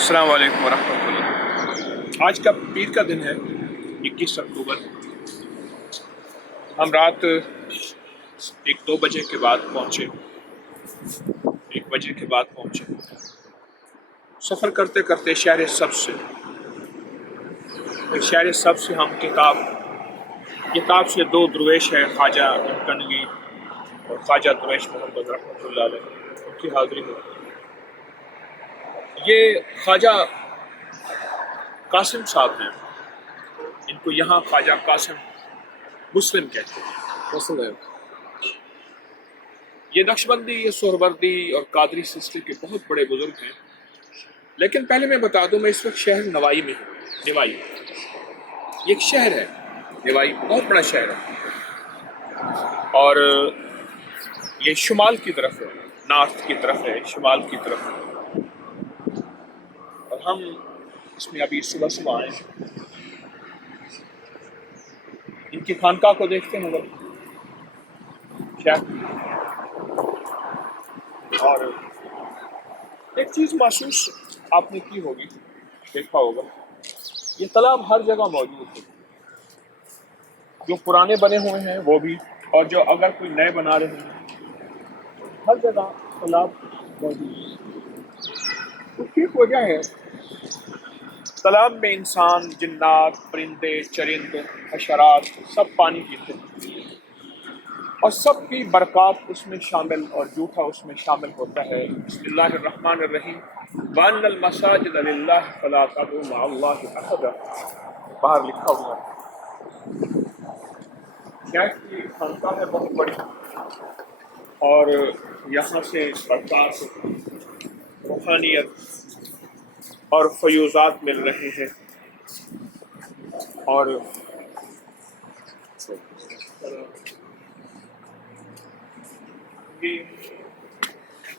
السلام علیکم ورحمۃ اللہ۔ آج کا پیر کا دن ہے 21 اکتوبر۔ ہم رات 1-2 بجے کے بعد پہنچے، 1 بجے کے بعد پہنچے۔ سفر کرتے کرتے شہر سبز سے ہم کتاب سے 2 درویش ہیں، خواجہ امکنگی اور خواجہ درویش محمد رحمۃ اللہ علیہ، ان کی حاضری میں یہ خواجہ قاسم صاحب ہیں، ان کو یہاں خواجہ قاسم مسلم کہتے ہیں۔ یہ نقشبندی، یہ سہروردی اور قادری سلسلے کے بہت بڑے بزرگ ہیں۔ لیکن پہلے میں بتا دوں، میں اس وقت شہر نوائی میں ہوں۔ نوائی یہ ایک شہر ہے، نوائی بہت بڑا شہر ہے، اور یہ شمال کی طرف ہے، نارتھ کی طرف ہے، شمال کی طرف ہے۔ اور ہم اس میں ابھی صبح آئے ہیں۔ ان کی خانقاہ کو دیکھتے ہیں اگر کیا، اور ایک چیز محسوس آپ نے کی ہوگی، دیکھا ہوگا، یہ تالاب ہر جگہ موجود ہے، جو پرانے بنے ہوئے ہیں وہ بھی، اور جو اگر کوئی نئے بنا رہے ہیں، ہر جگہ تالاب موجود ہے۔ اس کی ایک وجہ ہے، تالاب میں انسان، جنات، پرندے، چرند، حشرات سب پانی پیتے ہیں، اور سب کی برکات اس میں شامل اور جھوٹا اس میں شامل ہوتا ہے۔ بسم اللہ الرحمن الرحیم، وَأَنَّ الْمَسَاجِدَ لِلَّهِ فَلَا تَدْعُوا مَعَ اللَّهِ أَحَدًا، باہر لکھا ہوا ہے۔ کیا کی خانقاہ ہے بہت بڑی، اور یہاں سے برکات، روحانیت اور فیوزات مل رہے ہیں، اور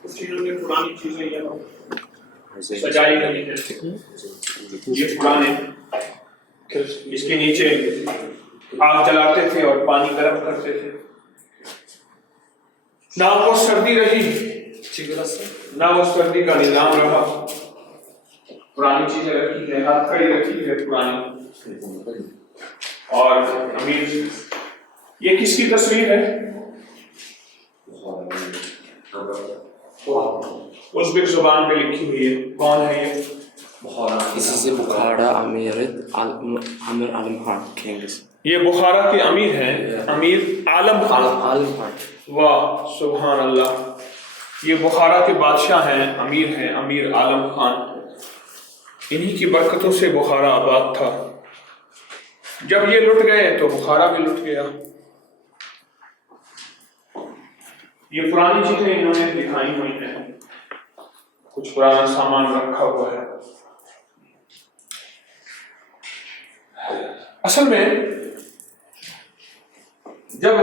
کچھ انہوں نے پرانی چیزیں یہاں سجائی گئی ہیں، یہ پرانے، اس کے نیچے آگ جلاتے تھے اور پانی گرم کرتے تھے، نہ وہ سردی رہی، نہ وہ سردی کا نظام رہا، پرانی چیزیں رکھی ہے، ہاتھ کڑی رکھی ہے پرانی۔ اور امیر، یہ کس کی تصویر ہے؟ ازبک زبان پہ لکھی ہوئی ہے، کون ہے یہ؟ اسی سے بخارا امیر عالم خان کینگز، یہ بخارا کے امیر ہیں، امیر عالم خان۔ واہ سبحان اللہ، یہ بخارا کے بادشاہ ہیں، امیر عالم خان۔ انہی کی برکتوں سے بخارا آباد تھا۔ جب یہ لٹ گئے تو بخارا بھی لٹ گیا۔ یہ پرانی چیزیں انہوں نے دکھائی ہوئی ہیں، کچھ پرانا سامان رکھا ہوا ہے۔ اصل میں جب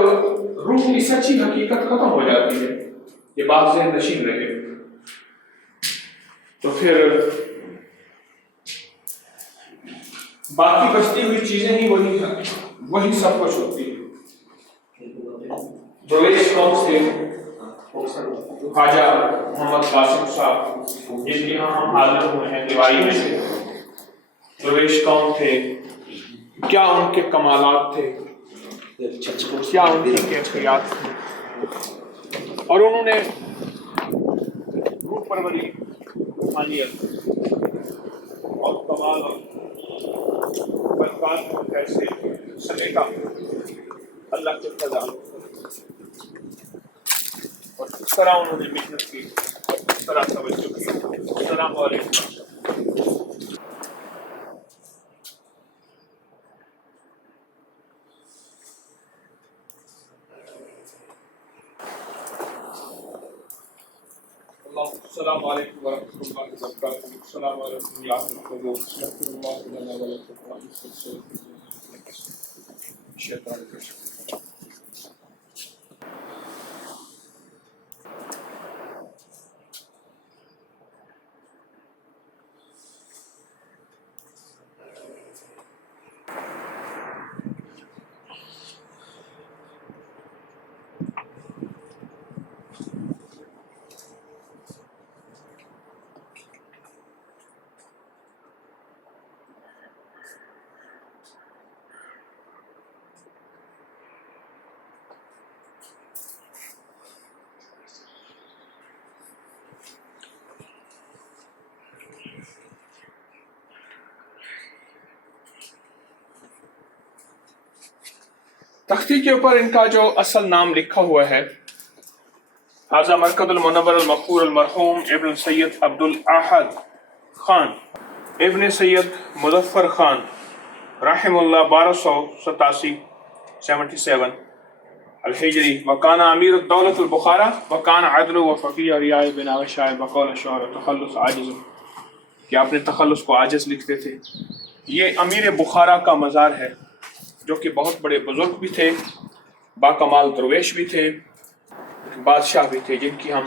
روح کی سچی حقیقت ختم ہو جاتی ہے، یہ بات ذہن نشین رہے، تو پھر باقی بچتی ہوئی چیزیں ہی وہی سب کچھ ہوتی ہے۔ درویش کون تھے؟ خواجہ محمد قاسم صاحب، جن کے یہاں ہم حاضر ہوئے ہیں دیوائی میں سے۔ درویش کون تھے؟ کیا ان کے کمالات تھے؟ کیا ان کی کیفیات تھی؟ اور انہوں نے روح پروری، روحانیت اور کمال اور برکات کو کیسے سمیٹا اللہ کے فضل، اور کس طرح انہوں نے محنت کی اور کس طرح توجہ کی۔ السلام علیکم۔ السلام علیکم ورحمۃ اللہ وبرکاتہ۔ السلام علیکم یا اہل القبور، استغفر اللہ لنا ولکم ولسائر المسلمین من الشیطان الرجیم۔ تختی کے اوپر ان کا جو اصل نام لکھا ہوا ہے حاضہ مرکز المنور المغفور المرحوم ابن سید عبد الاحد خان ابن سید مظفر خان رحم اللہ 1287 الحجری وکان امیر الدولت البخارا وکان عدل و فقیہ ریاء بن شاعر بقول شعر تخلص عاجز کہ اپنے تخلص کو عاجز لکھتے تھے. یہ امیر بخارا کا مزار ہے جو کہ بہت بڑے بزرگ بھی تھے, باکمال درویش بھی تھے, بادشاہ بھی تھے, جن کی ہم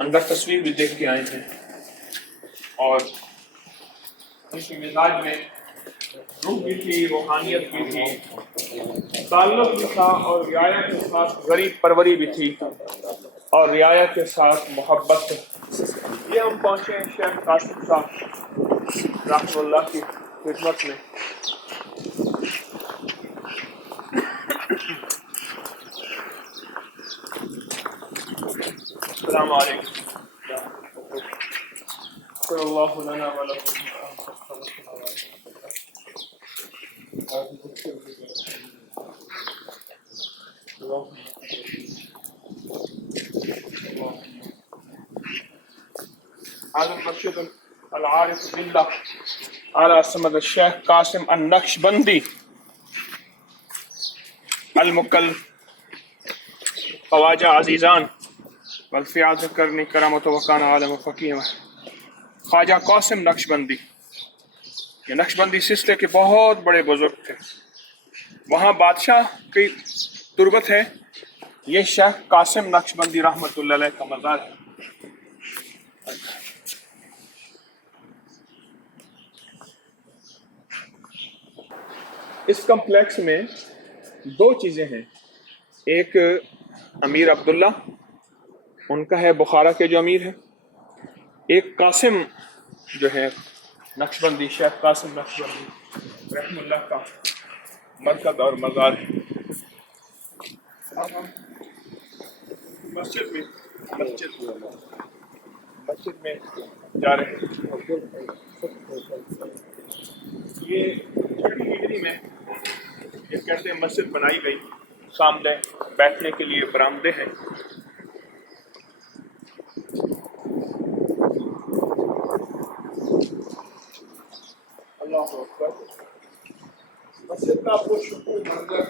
اندر تصویر بھی دیکھ کے آئے ہیں. اور ان کے مزاج میں روح بھی تھی, روحانیت بھی تھی, تعلق بھی تھا, اور رعایا کے ساتھ غریب پروری بھی تھی, اور رعایا کے ساتھ محبت. یہ ہم پہنچے ہیں شیخ قاسم صاحب رحمۃ اللہ کی خدمت میں. السلام علیکم. صلی اللہ لنا ولکم. هذا المسجد العارف بالله على سمد الشيخ قاسم النقشبندي المکل خواجہ عزیزان والفیاض کرنی کرامت وکان عالم فقیہ خواجہ قاسم نقشبندی. یہ نقشبندی سلسلے کے بہت بڑے بزرگ تھے. وہاں بادشاہ کی تربت ہے. یہ شیخ قاسم نقشبندی رحمۃ اللہ علیہ کا مزار ہے. اس کمپلیکس میں دو چیزیں ہیں. ایک امیر عبداللہ ان کا ہے, بخارا کے جو امیر ہے. ایک قاسم جو ہے نقشبندی, شیخ قاسم نقشبندی رحم اللہ کا مرکز اور مزار ہے. اب ہم مسجد میں جا رہے ہیں. یہ چھٹی ہجری میں یہ کہتے ہیں مسجد بنائی گئی. سامنے بیٹھنے کے لیے برآمدے ہیں. اللہ اکبر. مسجد کا پرسکون منظر,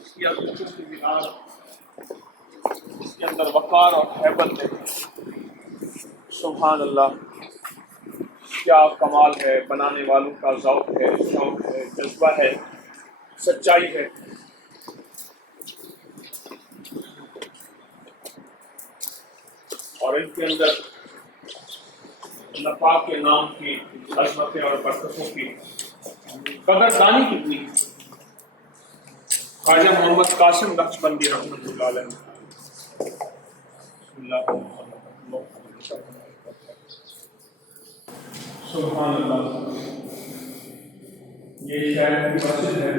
اس کی عظمتوں کی مینار, اس کے اندر وقار اور ہیبت ہے. سبحان اللہ, کیا کمال ہے. بنانے والوں کا ذوق ہے, شوق ہے, جذبہ ہے, سچائی ہے. اور ان کے اندر اللہ پاک کے نام کی عظمتیں اور برکتوں کی قدردانی کتنی. خواجہ محمد قاسم نقشبندی رحمۃ اللہ علیہ. سبحان اللہ. یہ شہر کی مسجد ہے.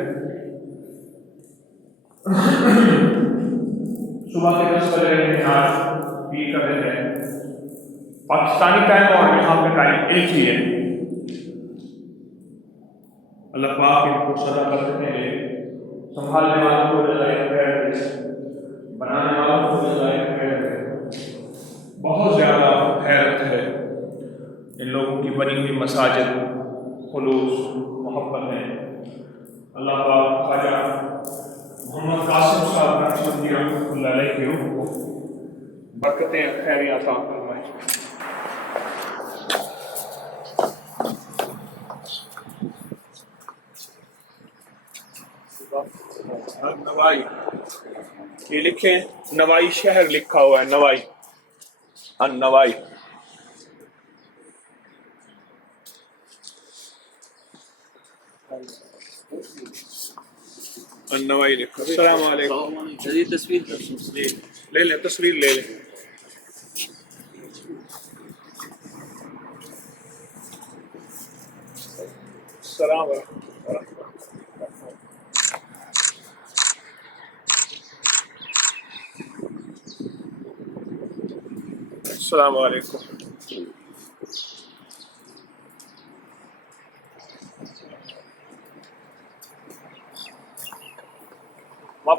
صبح کے 10 بجے ہیں, آج 20 کا دن ہے. پاکستانی ٹائم اور یہاں پہ ٹائم ایک ہی ہے. اللہ پاک ان کو سزا کرتے ہیں. سنبھالنے والوں کو جزائے خیر دے, بنانے والوں کو جزائے خیر دے. بہت زیادہ حیرت ہے ان لوگوں کی بنی ہوئی مساجد, خلوص, محبت ہے. اللہ پاک خواجہ محمد قاسم صاحب نقشبندی رحمۃ اللہ علیہ کی روح کو برکتیں خیریاں عطا فرمائے. نوائی, یہ لکھیں نوائی شہر لکھا ہوا ہے. نوائی, النوائی. النوائی لکھو. السلام علیکم. تصویر لے لیں, تصویر لے لیں. السلام علیکم. السلام علیکم.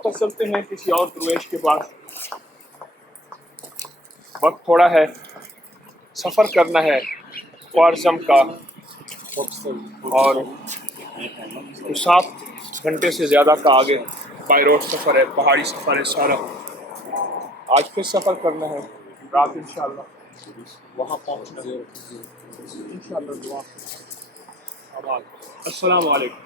واپس چلتے ہیں کسی اور درویش کے پاس. وقت تھوڑا ہے, سفر کرنا ہے خوارزم کا, اور 7 گھنٹے سے زیادہ کا آگے بائی روڈ سفر ہے, پہاڑی سفر ہے سارا. آج پھر سفر کرنا ہے, رات انشاءاللہ وہاں پہنچنا ہے انشاءاللہ. دعا. السلام علیکم.